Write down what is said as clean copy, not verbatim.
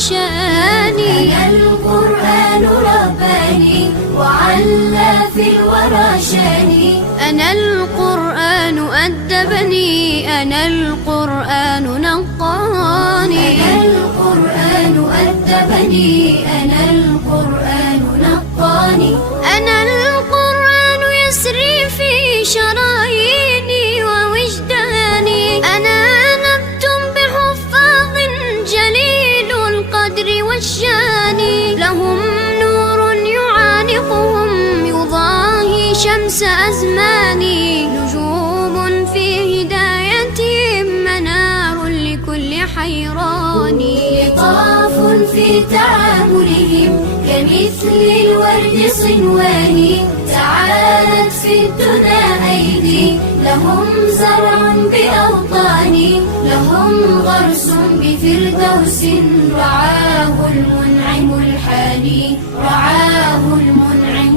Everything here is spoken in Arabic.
شاني. أنا القرآن رباني وعلى في الورى شاني. أنا القرآن أدبني، أنا القرآن نقاني. أنا القرآن أدبني، أنا القرآن نقاني. أنا القرآن يسري في شراييني ووجداني. أنا نبت بحفاظ جليل القدر والشان، لهم نور يعانقهم يضاهي شمس أزماني. نجوم في هدايتهم منار لكل حيران. لطاف في تعاملهم كمثل الورد صنوان. تعالت في الدنا أيدي لهم زرع بأوطاني. لهم غرس بفردوس رعاه المنعم الحاني، رعاه المنعم